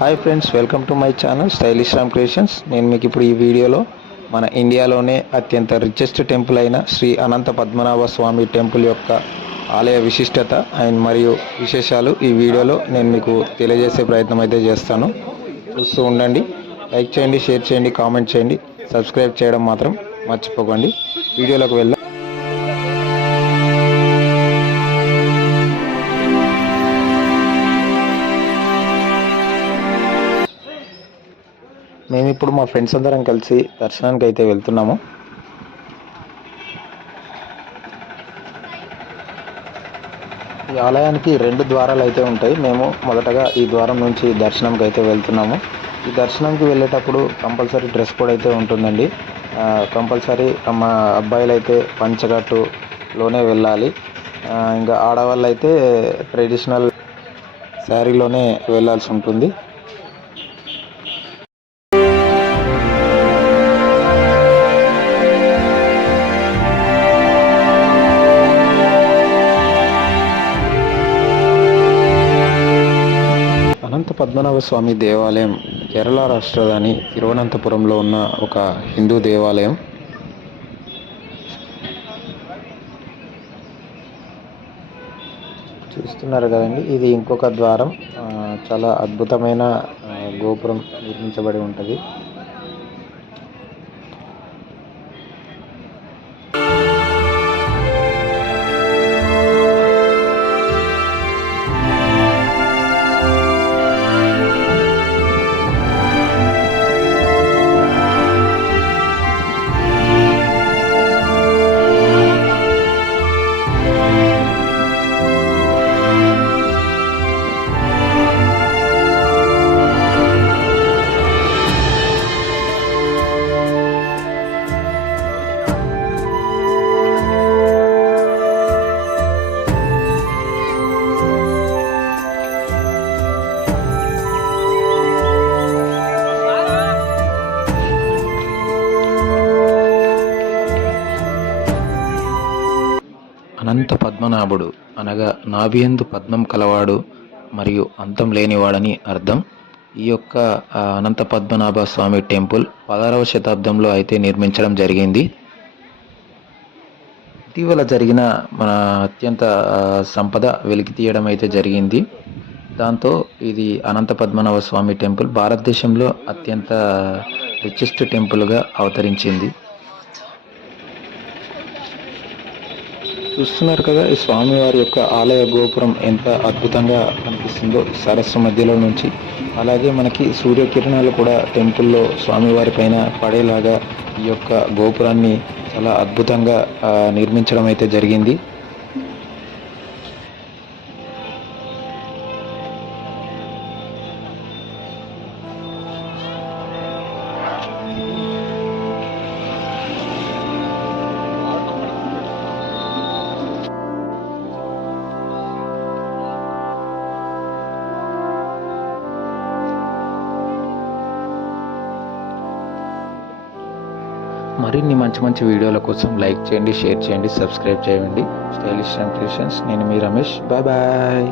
Hi friends, welcome to my channel stylish Ram creations. నేను మీకు ఇప్పుడు ఈ వీడియోలో మన ఇండియాలోనే అత్యంత రిచెస్ట్ టెంపుల్ అయిన శ్రీ అనంత పద్మనాభ స్వామి టెంపుల్ యొక్క ఆలయ విశిష్టత అండ్ మరియు విశేషాలు ఈ వీడియోలో నేను మీకు తెలియజేసే ప్రయత్నం అయితే చేస్తాను. చూస్తూ ఉండండి. లైక్ చేయండి, షేర్ చేయండి, కామెంట్ చేయండి, సబ్స్క్రైబ్ చేయడం మాత్రం మర్చిపోకండి. వీడియోలోకి వెళ్దాం. మేము ఇప్పుడు మా ఫ్రెండ్స్ అందరం కలిసి దర్శనానికి అయితే వెళ్తున్నాము. ఈ ఆలయానికి 2 ద్వారాలు అయితే ఉంటాయి. మేము మొదటగా ఈ ద్వారం నుంచి దర్శనంకి అయితే వెళ్తున్నాము. ఈ దర్శనంకి వెళ్ళేటప్పుడు కంపల్సరీ డ్రెస్ కోడ్ అయితే ఉంటుందండి. కంపల్సరీ మా అబ్బాయిలు అయితే పంచకట్టులోనే వెళ్ళాలి. ఇంకా ఆడవాళ్ళు అయితే ట్రెడిషనల్ శారీలోనే వెళ్ళాల్సి ఉంటుంది. అనంత పద్మనాభ స్వామి దేవాలయం కేరళ రాష్ట్రధాని తిరువనంతపురంలో ఉన్న ఒక హిందూ దేవాలయం. చూస్తున్నారు కదండి, ఇది ఇంకొక ద్వారం. చాలా అద్భుతమైన గోపురం నిర్మించబడి ఉంటుంది. అనంత పద్మనాభుడు అనగా నాభియందు పద్మం కలవాడు మరియు అంతం లేనివాడని అర్థం. ఈ యొక్క అనంత పద్మనాభ స్వామి టెంపుల్ 16వ శతాబ్దంలో అయితే నిర్మించడం జరిగింది. ఇటీవల జరిగిన మన అత్యంత సంపద వెలికి తీయడం అయితే జరిగింది. దాంతో ఇది అనంత పద్మనాభ స్వామి టెంపుల్ భారతదేశంలో అత్యంత రిచెస్ట్ టెంపుల్గా అవతరించింది. చూస్తున్నారు కదా, ఈ స్వామివారి యొక్క ఆలయ గోపురం ఎంత అద్భుతంగా కనిపిస్తుందో సరస్సు మధ్యలో నుంచి. అలాగే మనకి సూర్యకిరణాలు కూడా టెంపుల్లో స్వామివారి పైన పడేలాగా ఈ యొక్క గోపురాన్ని చాలా అద్భుతంగా నిర్మించడం అయితే జరిగింది. మరిన్ని మంచి మంచి వీడియోల కోసం లైక్ చేయండి, షేర్ చేయండి, సబ్స్క్రైబ్ చేయండి. Stylish Ram creations. నేను మీ రమేష్. Bye bye.